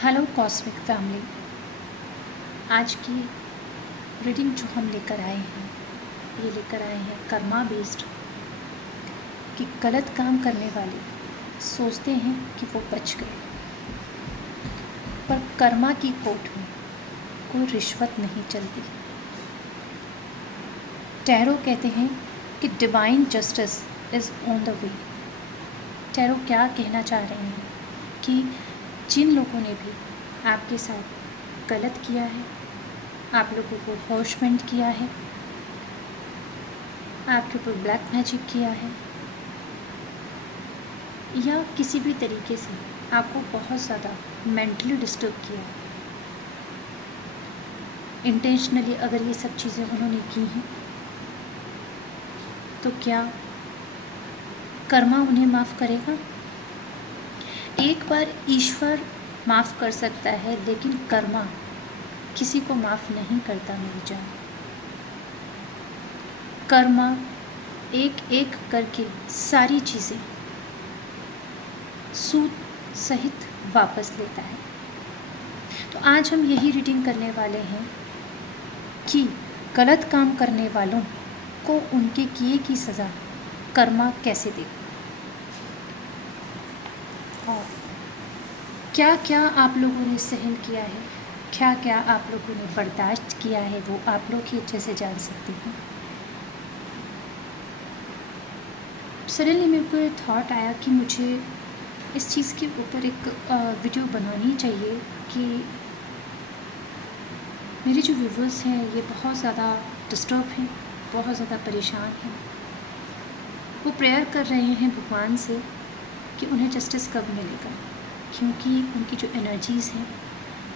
Hello cosmic family. आज की reading जो हम लेकर आए हैं, ये लेकर आए हैं कर्मा बेस्ड। कि गलत काम करने वाले सोचते हैं कि वो बच गए, पर कर्मा की कोर्ट में कोई रिश्वत नहीं चलती। टैरो कहते हैं कि divine justice is on the way. Tarot क्या कहना चाह रहे हैं कि जिन लोगों ने भी आपके साथ गलत किया है, आप लोगों को हर्शमेंट किया है, आपके ऊपर ब्लैक मैजिक किया है, या किसी भी तरीके से आपको बहुत ज़्यादा मेंटली डिस्टर्ब किया है, इंटेंशनली अगर ये सब चीज़ें उन्होंने की हैं, तो क्या कर्मा उन्हें माफ़ करेगा? एक बार ईश्वर माफ़ कर सकता है, लेकिन कर्मा किसी को माफ़ नहीं करता मेरी जान। कर्मा एक एक करके सारी चीज़ें सूद सहित वापस लेता है। तो आज हम यही रीडिंग करने वाले हैं कि गलत काम करने वालों को उनके किए की सज़ा कर्मा कैसे दे, और क्या क्या आप लोगों ने सहन किया है, क्या क्या आप लोगों ने बर्दाश्त किया है, वो आप लोग ही अच्छे से जान सकते हैं। सडनली मेरे को ये थॉट आया कि मुझे इस चीज़ के ऊपर एक वीडियो बनानी चाहिए कि मेरे जो व्यूवर्स हैं ये बहुत ज़्यादा डिस्टर्ब हैं, बहुत ज़्यादा परेशान हैं। वो प्रेयर कर रहे हैं भगवान से कि उन्हें जस्टिस कब मिलेगा, क्योंकि उनकी जो एनर्जीज़ हैं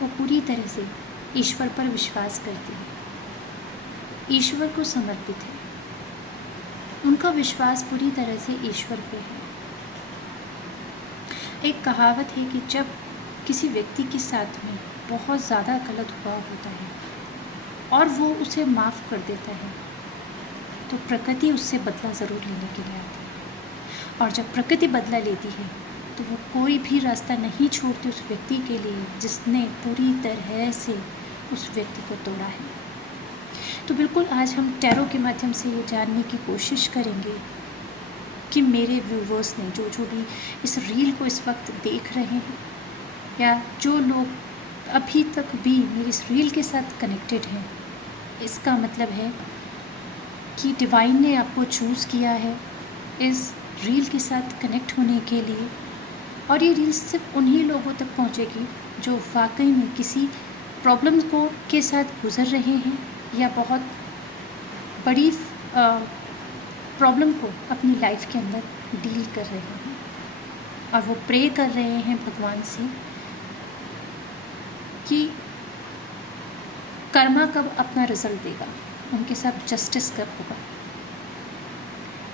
वो पूरी तरह से ईश्वर पर विश्वास करती है, ईश्वर को समर्पित है। उनका विश्वास पूरी तरह से ईश्वर पे है। एक कहावत है कि जब किसी व्यक्ति के साथ में बहुत ज़्यादा गलत हुआ होता है और वो उसे माफ़ कर देता है, तो प्रकृति उससे बदला ज़रूर लेने के लिए आती है। और जब प्रकृति बदला लेती है तो वो कोई भी रास्ता नहीं छोड़ती उस व्यक्ति के लिए जिसने पूरी तरह से उस व्यक्ति को तोड़ा है। तो बिल्कुल आज हम टैरो के माध्यम से ये जानने की कोशिश करेंगे कि मेरे व्यूवर्स ने जो भी इस रील को इस वक्त देख रहे हैं, या जो लोग अभी तक भी मेरे इस रील के साथ कनेक्टेड हैं, इसका मतलब है कि डिवाइन ने आपको चूज़ किया है इस रील के साथ कनेक्ट होने के लिए। और ये रील सिर्फ उन्हीं लोगों तक पहुंचेगी जो वाकई में किसी प्रॉब्लम को के साथ गुज़र रहे हैं, या बहुत बड़ी प्रॉब्लम को अपनी लाइफ के अंदर डील कर रहे हैं, और वो प्रे कर रहे हैं भगवान से कि कर्मा कब अपना रिजल्ट देगा, उनके साथ जस्टिस कब होगा।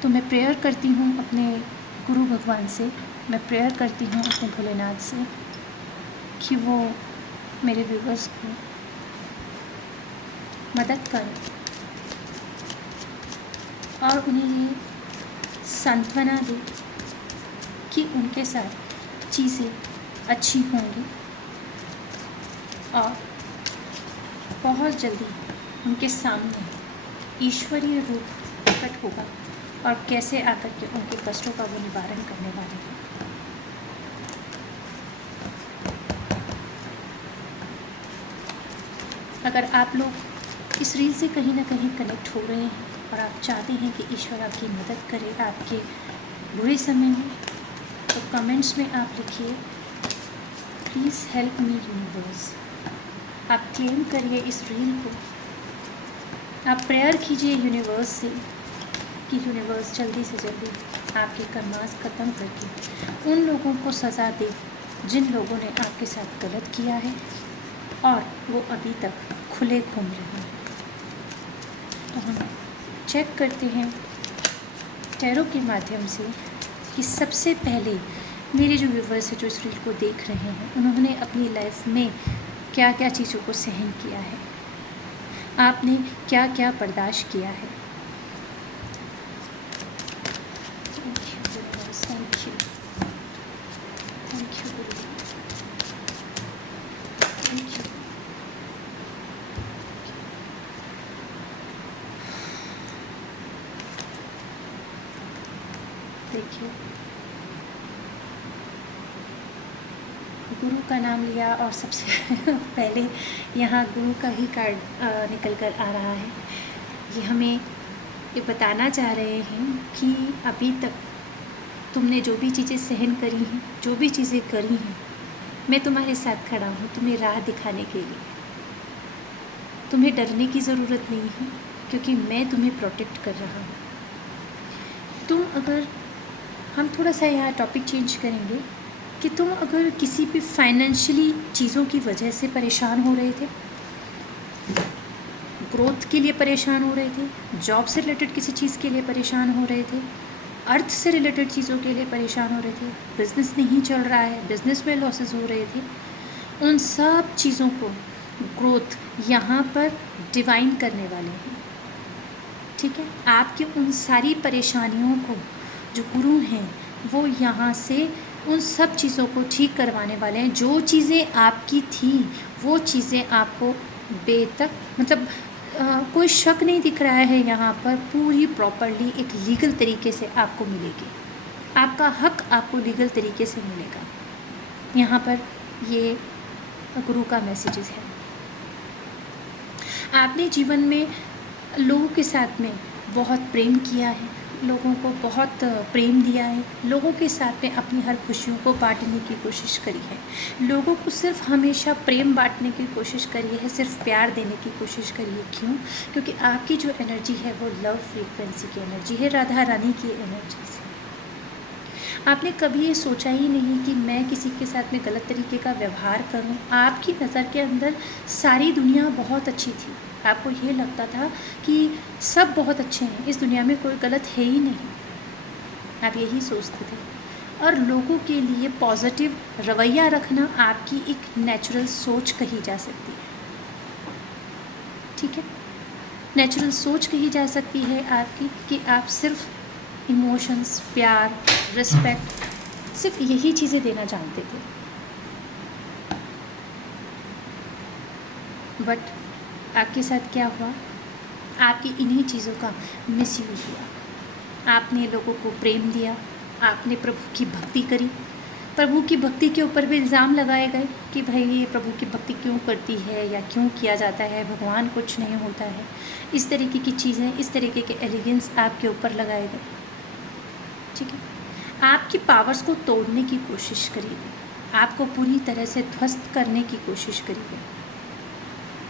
तो मैं प्रेयर करती हूँ अपने गुरु भगवान से, मैं प्रेयर करती हूँ अपने भोलेनाथ से कि वो मेरे व्यूवर्स को मदद करें और उन्हें ये सांत्वना दे कि उनके साथ चीज़ें अच्छी होंगी, और बहुत जल्दी उनके सामने ईश्वरीय रूप प्रकट होगा और कैसे आकर के उनके कष्टों का वो निवारण करने वाले हैं। अगर आप लोग इस रील से कहीं ना कहीं कनेक्ट हो रहे हैं और आप चाहते हैं कि ईश्वर आपकी मदद करे आपके बुरे समय में, तो कमेंट्स में आप लिखिए प्लीज़ हेल्प मी यूनिवर्स। आप क्लेम करिए इस रील को, आप प्रेयर कीजिए यूनिवर्स से कि यूनिवर्स जल्दी से जल्दी आपके कर्मास ख़त्म करके उन लोगों को सज़ा दे जिन लोगों ने आपके साथ गलत किया है और वो अभी तक खुले घूम रहे हैं। तो हम चेक करते हैं टैरो के माध्यम से कि सबसे पहले मेरे जो व्यूवर्स हैं जो इस रील को देख रहे हैं, उन्होंने अपनी लाइफ में क्या क्या चीज़ों को सहन किया है, आपने क्या क्या बर्दाश्त किया है। Thank you universe, thank you, thank you. देखिए, गुरु का नाम लिया और सबसे पहले यहाँ गुरु का ही कार्ड निकल कर आ रहा है। ये हमें ये बताना चाह रहे हैं कि अभी तक तुमने जो भी चीज़ें सहन करी हैं, जो भी चीज़ें करी हैं, मैं तुम्हारे साथ खड़ा हूँ तुम्हें राह दिखाने के लिए। तुम्हें डरने की ज़रूरत नहीं है, क्योंकि मैं तुम्हें प्रोटेक्ट कर रहा हूँ। तुम अगर, हम थोड़ा सा यहाँ टॉपिक चेंज करेंगे कि तुम अगर किसी भी फाइनेंशियली चीज़ों की वजह से परेशान हो रहे थे, ग्रोथ के लिए परेशान हो रहे थे, जॉब से रिलेटेड किसी चीज़ के लिए परेशान हो रहे थे, अर्थ से रिलेटेड चीज़ों के लिए परेशान हो रहे थे, बिज़नेस नहीं चल रहा है, बिज़नेस में लॉसेस हो रहे थे, उन सब चीज़ों को ग्रोथ यहाँ पर डिवाइन करने वाले हैं। ठीक है, आपकी उन सारी परेशानियों को जो गुरु हैं वो यहाँ से उन सब चीज़ों को ठीक करवाने वाले हैं। जो चीज़ें आपकी थी वो चीज़ें आपको बेतक, मतलब कोई शक नहीं दिख रहा है यहाँ पर, पूरी प्रॉपरली एक लीगल तरीके से आपको मिलेगी। आपका हक आपको लीगल तरीके से मिलेगा। यहाँ पर ये गुरु का मैसेजेस है। आपने जीवन में लोगों के साथ में बहुत प्रेम किया है, लोगों को बहुत प्रेम दिया है, लोगों के साथ में अपनी हर खुशियों को बांटने की कोशिश करी है, लोगों को सिर्फ हमेशा प्रेम बांटने की कोशिश करी है, सिर्फ प्यार देने की कोशिश करी है। क्यों? क्योंकि आपकी जो एनर्जी है वो लव फ्रीक्वेंसी की एनर्जी है, राधा रानी की एनर्जी से। आपने कभी ये सोचा ही नहीं कि मैं किसी के साथ में गलत तरीके का व्यवहार करूं। आपकी नज़र के अंदर सारी दुनिया बहुत अच्छी थी। आपको ये लगता था कि सब बहुत अच्छे हैं, इस दुनिया में कोई गलत है ही नहीं। आप यही सोचते थे। और लोगों के लिए पॉजिटिव रवैया रखना आपकी एक नेचुरल सोच कही जा सकती है। ठीक है, नेचुरल सोच कही जा सकती है आपकी कि आप सिर्फ इमोशंस, प्यार, रिस्पेक्ट, सिर्फ यही चीज़ें देना जानते थे। बट आपके साथ क्या हुआ? आपकी इन्हीं चीज़ों का मिसयूज़ हुआ। आपने लोगों को प्रेम दिया, आपने प्रभु की भक्ति करी, प्रभु की भक्ति के ऊपर भी इल्ज़ाम लगाए गए कि भाई ये प्रभु की भक्ति क्यों करती है या क्यों किया जाता है, भगवान कुछ नहीं होता है। इस तरीके की चीज़ें, इस तरीके के एलिगेंस आपके ऊपर लगाए गए। ठीक है, आपकी पावर्स को तोड़ने की कोशिश करी गई, आपको पूरी तरह से ध्वस्त करने की कोशिश करी गई।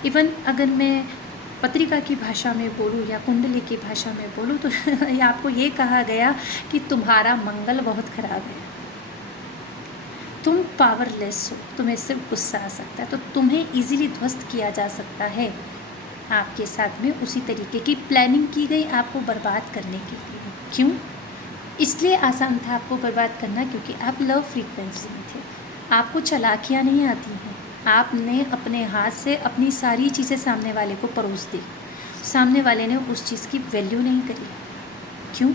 इवन अगर मैं पत्रिका की भाषा में बोलूँ या कुंडली की भाषा में बोलूँ तो आपको ये कहा गया कि तुम्हारा मंगल बहुत ख़राब है, तुम पावरलेस हो, तुम्हें सिर्फ गुस्सा आ सकता है, तो तुम्हें इजीली ध्वस्त किया जा सकता है। आपके साथ में उसी तरीके की प्लानिंग की गई आपको बर्बाद करने के लिए। क्यों? इसलिए आसान था आपको बर्बाद करना क्योंकि आप लव फ्रीक्वेंसी में थे। आपको चालाकियाँ नहीं आती हैं। आपने अपने हाथ से अपनी सारी चीज़ें सामने वाले को परोस दी, सामने वाले ने उस चीज़ की वैल्यू नहीं करी। क्यों?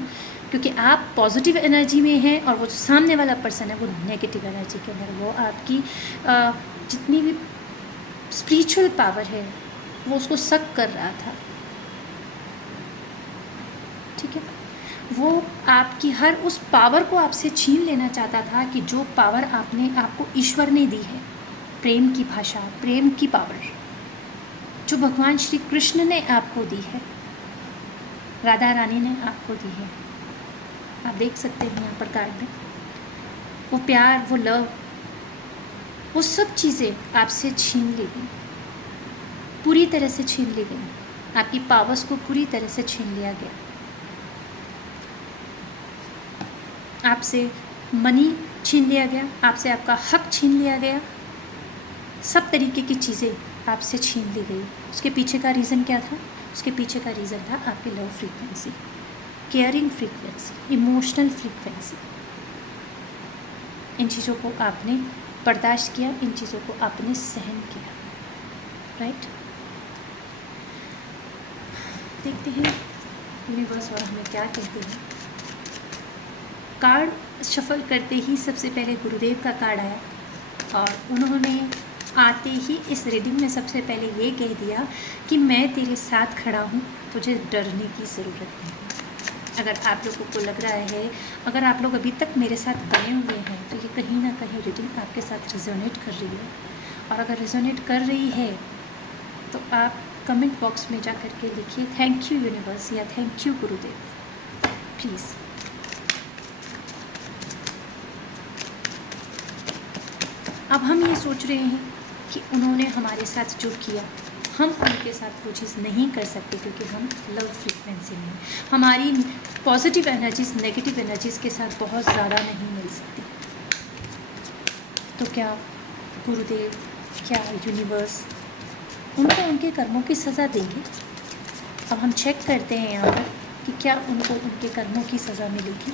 क्योंकि आप पॉजिटिव एनर्जी में हैं और वो जो सामने वाला पर्सन है वो नेगेटिव एनर्जी के अंदर, वो आपकी जितनी भी स्पिरिचुअल पावर है वो उसको सक कर रहा था। ठीक है, वो आपकी हर उस पावर को आपसे छीन लेना चाहता था कि जो पावर आपको ईश्वर ने दी है, प्रेम की भाषा, प्रेम की पावर जो भगवान श्री कृष्ण ने आपको दी है, राधा रानी ने आपको दी है। आप देख सकते हैं यहाँ पर कार्ड में वो प्यार, वो लव, वो सब चीज़ें आपसे छीन ली गई, पूरी तरह से छीन ली गई। आपकी पावर्स को पूरी तरह से छीन लिया गया। आपसे मनी छीन लिया गया, आपसे आपका हक छीन लिया गया, सब तरीके की चीज़ें आपसे छीन ली गई। उसके पीछे का रीज़न क्या था? उसके पीछे का रीज़न था आपकी love frequency, caring frequency, emotional frequency. इन चीज़ों को आपने बर्दाश्त किया, इन चीज़ों को आपने सहन किया। राइट, देखते हैं यूनिवर्स और हमें क्या कहते हैं। कार्ड शफल करते ही सबसे पहले गुरुदेव का कार्ड आया और उन्होंने आते ही इस रीडिंग में सबसे पहले ये कह दिया कि मैं तेरे साथ खड़ा हूँ, तुझे डरने की ज़रूरत नहीं। अगर आप लोगों को लग रहा है, अगर आप लोग अभी तक मेरे साथ बने हुए हैं तो ये कहीं ना कहीं रीडिंग आपके साथ रिजोनेट कर रही है। और अगर रिजोनेट कर रही है तो आप कमेंट बॉक्स में जा कर के लिखिए थैंक यू यूनिवर्स या थैंक यू गुरुदेव, प्लीज़। अब हम ये सोच रहे हैं कि उन्होंने हमारे साथ जो किया, हम उनके साथ वो चीज़ नहीं कर सकते क्योंकि हम लव फ्रीक्वेंसी में, हमारी पॉजिटिव एनर्जीज नेगेटिव एनर्जीज़ के साथ बहुत ज़्यादा नहीं मिल सकती। तो क्या गुरुदेव, क्या यूनिवर्स उनको उनके कर्मों की सज़ा देंगे? अब हम चेक करते हैं यहाँ पर कि क्या उनको उनके कर्मों की सज़ा मिलेगी।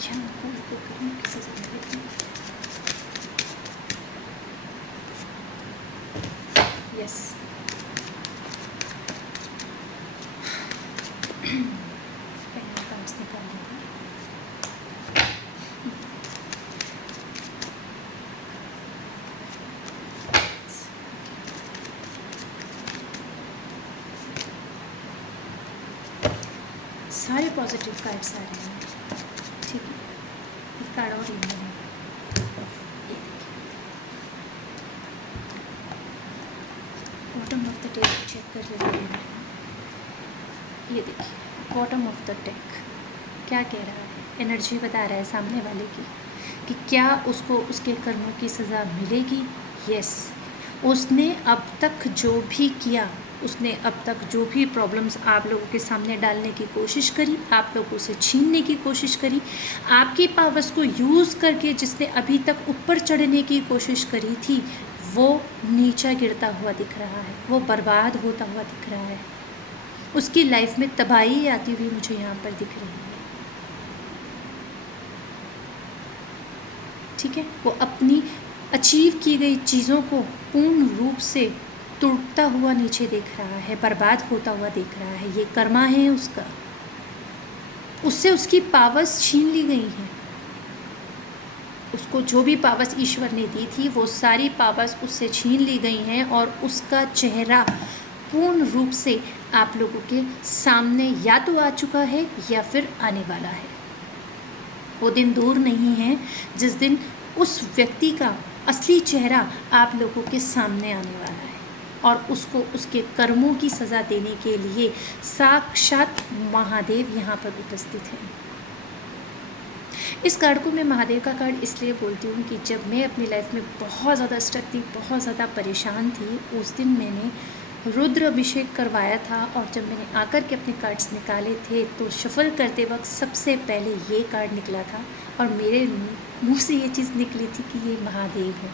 क्या उनको उनके कर्मों की सज़ा मिलेगी? यस। कार्ड्स निकाल लेते हैं। सारे पॉजिटिव कार्ड्स आ रहे हैं, ठीक है। एक कार्ड और लेना है, ये देखिए bottom of the deck check कर लेते हैं। ये देखिए बॉटम ऑफ द डेक क्या कह रहा है, एनर्जी बता रहा है सामने वाले की कि क्या उसको उसके कर्मों की सज़ा मिलेगी। यस, उसने अब तक जो भी किया, उसने अब तक जो भी प्रॉब्लम्स आप लोगों के सामने डालने की कोशिश करी, आप लोगों से छीनने की कोशिश करी, आपकी पावर्स को यूज़ करके जिसने अभी तक ऊपर चढ़ने की कोशिश करी थी, वो नीचा गिरता हुआ दिख रहा है, वो बर्बाद होता हुआ दिख रहा है। उसकी लाइफ में तबाही आती हुई मुझे यहाँ पर दिख रही है, ठीक है। वो अपनी अचीव की गई चीज़ों को पूर्ण रूप से टूटता हुआ नीचे देख रहा है, बर्बाद होता हुआ देख रहा है। ये कर्मा है उसका, उससे उसकी पावर्स छीन ली गई हैं। उसको जो भी पावर्स ईश्वर ने दी थी वो सारी पावर्स उससे छीन ली गई हैं और उसका चेहरा पूर्ण रूप से आप लोगों के सामने या तो आ चुका है या फिर आने वाला है। वो दिन दूर नहीं है जिस दिन उस व्यक्ति का असली चेहरा आप लोगों के सामने आने वाला है और उसको उसके कर्मों की सज़ा देने के लिए साक्षात महादेव यहाँ पर उपस्थित हैं। इस कार्ड को मैं महादेव का कार्ड इसलिए बोलती हूँ कि जब मैं अपनी लाइफ में बहुत ज़्यादा स्ट्रक थी, बहुत ज़्यादा परेशान थी, उस दिन मैंने रुद्र अभिषेक करवाया था और जब मैंने आकर के अपने कार्ड्स निकाले थे तो शफल करते वक्त सबसे पहले ये कार्ड निकला था और मेरे मुंह से ये चीज़ निकली थी कि ये महादेव है।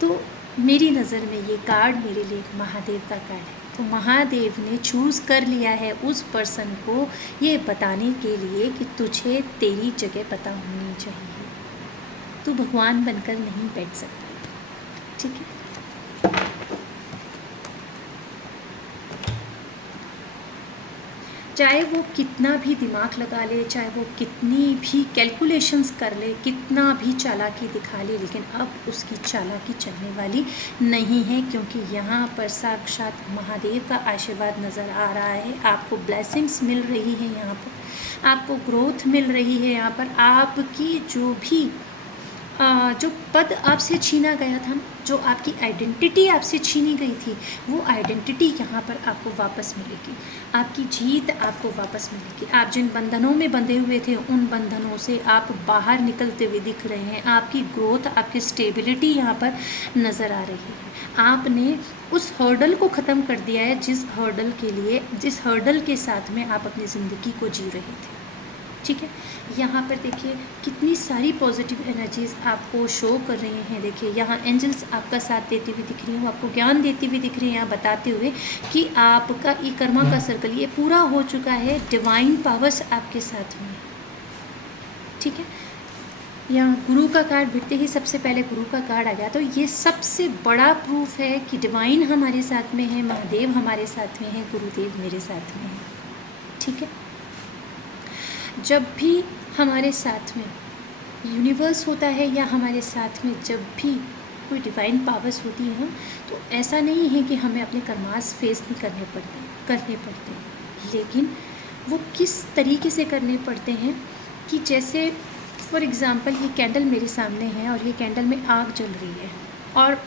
तो मेरी नज़र में ये कार्ड मेरे लिए महादेव का कार्ड है। तो महादेव ने चूज़ कर लिया है उस पर्सन को ये बताने के लिए कि तुझे तेरी जगह पता होनी चाहिए, तू भगवान बनकर नहीं बैठ सकता, ठीक है। चाहे वो कितना भी दिमाग लगा ले, चाहे वो कितनी भी कैलकुलेशंस कर ले, कितना भी चालाकी दिखा ले, लेकिन अब उसकी चालाकी चलने वाली नहीं है क्योंकि यहाँ पर साक्षात महादेव का आशीर्वाद नज़र आ रहा है। आपको ब्लेसिंग्स मिल रही है, यहाँ पर आपको ग्रोथ मिल रही है, यहाँ पर आपकी जो भी जो पद आपसे छीना गया था, जो आपकी आइडेंटिटी आपसे छीनी गई थी, वो आइडेंटिटी यहाँ पर आपको वापस मिलेगी, आपकी जीत आपको वापस मिलेगी। आप जिन बंधनों में बंधे हुए थे उन बंधनों से आप बाहर निकलते हुए दिख रहे हैं। आपकी ग्रोथ, आपकी स्टेबिलिटी यहाँ पर नज़र आ रही है। आपने उस हर्डल को ख़त्म कर दिया है जिस हर्डल के साथ में आप अपनी ज़िंदगी को जी रहे थे, ठीक है। यहाँ पर देखिए कितनी सारी पॉजिटिव एनर्जीज़ आपको शो कर रही हैं। देखिए यहाँ एंजल्स आपका साथ देती हुई दिख रही हैं, आपको ज्ञान देती हुई दिख रही हैं, यहाँ बताते हुए कि आपका ये कर्मा का सर्कल ये पूरा हो चुका है, डिवाइन पावर्स आपके साथ में, ठीक है। यहाँ गुरु का कार्ड भिड़ते ही सबसे पहले गुरु का कार्ड आ गया, तो ये सबसे बड़ा प्रूफ है कि डिवाइन हमारे साथ में है, महादेव हमारे साथ में है, गुरुदेव मेरे साथ में है, ठीक है। जब भी हमारे साथ में यूनिवर्स होता है या हमारे साथ में जब भी कोई डिवाइन पावर्स होती है ना, तो ऐसा नहीं है कि हमें अपने कर्मास फेस नहीं करने पड़ते, लेकिन वो किस तरीके से करने पड़ते हैं कि जैसे फॉर एग्ज़ाम्पल ये कैंडल मेरे सामने है और ये कैंडल में आग जल रही है, और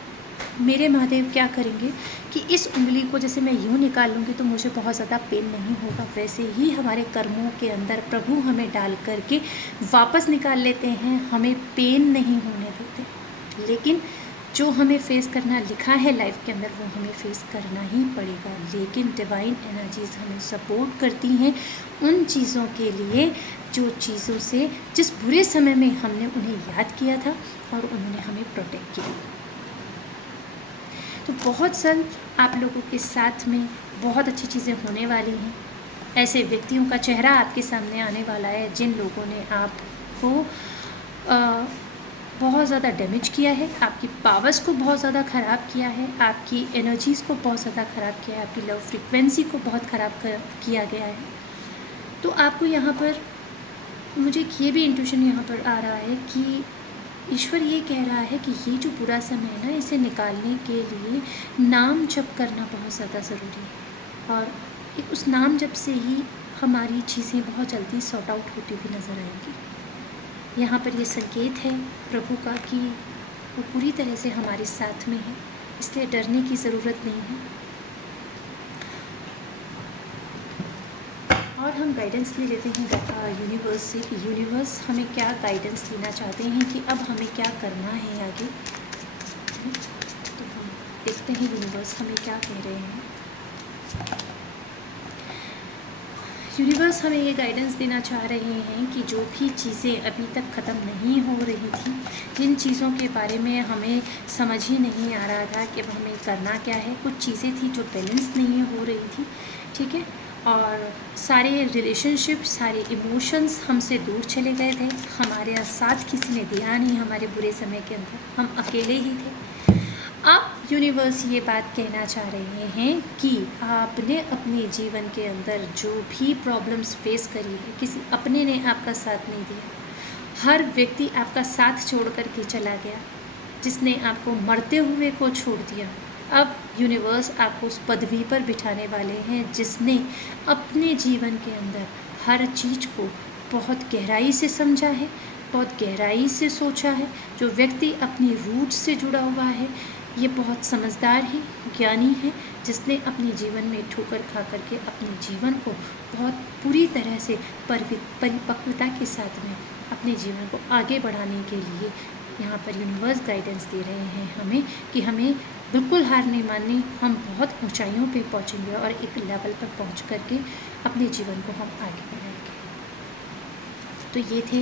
मेरे महादेव क्या करेंगे कि इस उंगली को जैसे मैं यूँ निकाल लूँगी तो मुझे बहुत ज़्यादा पेन नहीं होगा, वैसे ही हमारे कर्मों के अंदर प्रभु हमें डाल करके वापस निकाल लेते हैं, हमें पेन नहीं होने देते। लेकिन जो हमें फेस करना लिखा है लाइफ के अंदर वो हमें फेस करना ही पड़ेगा, लेकिन डिवाइन एनर्जीज़ हमें सपोर्ट करती हैं उन चीज़ों के लिए जो चीज़ों से जिस बुरे समय में हमने उन्हें याद किया था और उन्होंने हमें प्रोटेक्ट किया। तो बहुत जल्द आप लोगों के साथ में बहुत अच्छी चीज़ें होने वाली हैं। ऐसे व्यक्तियों का चेहरा आपके सामने आने वाला है जिन लोगों ने आपको बहुत ज़्यादा डैमेज किया है, आपकी पावर्स को बहुत ज़्यादा ख़राब किया है, आपकी एनर्जीज़ को बहुत ज़्यादा ख़राब किया है, आपकी लव फ्रीक्वेंसी को बहुत ख़राब किया गया है। तो आपको यहाँ पर मुझे ये भी इंट्यूशन यहाँ पर आ रहा है कि ईश्वर ये कह रहा है कि ये जो बुरा समय है ना, इसे निकालने के लिए नाम जप करना बहुत ज़्यादा ज़रूरी है, और एक उस नाम जप से ही हमारी चीज़ें बहुत जल्दी सॉर्ट आउट होती हुई नज़र आएंगी। यहाँ पर ये संकेत है प्रभु का कि वो पूरी तरह से हमारे साथ में है, इसलिए डरने की ज़रूरत नहीं है। और हम गाइडेंस ले लेते हैं यूनिवर्स से कि यूनिवर्स हमें क्या गाइडेंस देना चाहते हैं कि अब हमें क्या करना है आगे। तो हम देखते हैं यूनिवर्स हमें क्या कह रहे हैं। यूनिवर्स हमें ये गाइडेंस देना चाह रहे हैं कि जो भी चीज़ें अभी तक ख़त्म नहीं हो रही थी, जिन चीज़ों के बारे में हमें समझ ही नहीं आ रहा था कि अब हमें करना क्या है, कुछ चीज़ें थी जो बैलेंस नहीं हो रही थी, ठीक है, और सारे रिलेशनशिप, सारे इमोशंस हमसे दूर चले गए थे, हमारे साथ किसी ने दिया नहीं हमारे बुरे समय के अंदर, हम अकेले ही थे। अब यूनिवर्स ये बात कहना चाह रहे हैं कि आपने अपने जीवन के अंदर जो भी प्रॉब्लम्स फेस करी है, किसी अपने ने आपका साथ नहीं दिया, हर व्यक्ति आपका साथ छोड़ कर के चला गया, जिसने आपको मरते हुए को छोड़ दिया। अब यूनिवर्स आपको उस पदवी पर बिठाने वाले हैं जिसने अपने जीवन के अंदर हर चीज़ को बहुत गहराई से समझा है, बहुत गहराई से सोचा है। जो व्यक्ति अपनी रूट से जुड़ा हुआ है, ये बहुत समझदार है, ज्ञानी है, जिसने अपने जीवन में ठोकर खा करके अपने जीवन को बहुत पूरी तरह से परिपक्वता के साथ में अपने जीवन को आगे बढ़ाने के लिए यहाँ पर यूनिवर्स गाइडेंस दे रहे हैं हमें कि हमें बिल्कुल हार नहीं माननी, हम बहुत ऊंचाइयों पे पहुँचेंगे और एक लेवल पर पहुँच करके अपने जीवन को हम आगे बढ़ाएंगे। तो ये थे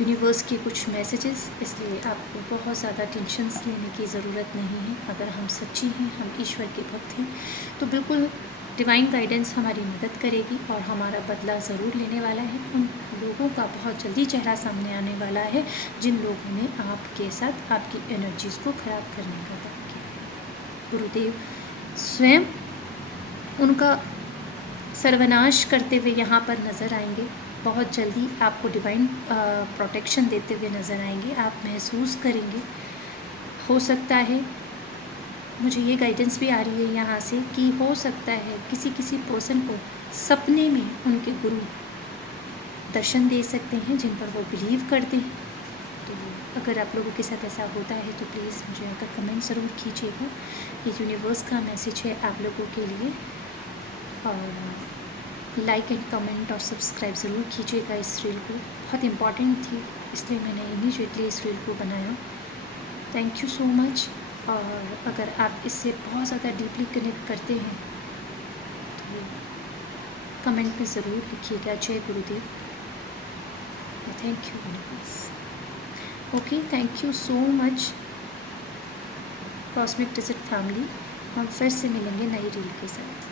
यूनिवर्स के कुछ मैसेजेस, इसलिए आपको बहुत ज़्यादा टेंशन्स लेने की ज़रूरत नहीं है। अगर हम सच्ची हैं, हम ईश्वर के भक्त हैं, तो बिल्कुल डिवाइन गाइडेंस हमारी मदद करेगी और हमारा बदला ज़रूर लेने वाला है। उन लोगों का बहुत जल्दी चेहरा सामने आने वाला है जिन लोगों ने आपके साथ आपकी एनर्जीज़ को ख़राब करने का काम किया है। गुरुदेव स्वयं उनका सर्वनाश करते हुए यहाँ पर नज़र आएंगे, बहुत जल्दी आपको डिवाइन प्रोटेक्शन देते हुए नज़र आएंगे, आप महसूस करेंगे। हो सकता है, मुझे ये गाइडेंस भी आ रही है यहाँ से कि हो सकता है किसी पर्सन को सपने में उनके गुरु दर्शन दे सकते हैं जिन पर वो बिलीव करते हैं। तो अगर आप लोगों के साथ ऐसा होता है तो प्लीज़ मुझे आकर कमेंट ज़रूर कीजिएगा। ये यूनिवर्स का मैसेज है आप लोगों के लिए, और लाइक एंड कमेंट और सब्सक्राइब ज़रूर कीजिएगा। इस रील को बहुत इम्पॉर्टेंट थी, इसलिए मैंने इमीडिएटली इस रील को बनाया। Thank you so much. और अगर आप इससे बहुत ज़्यादा डीपली कनेक्ट करते हैं तो कमेंट में ज़रूर लिखिएगा जय गुरुदेव। Thank you universe. Okay, thank you so much cosmic digit family. हम फिर से मिलेंगे नई रील के साथ।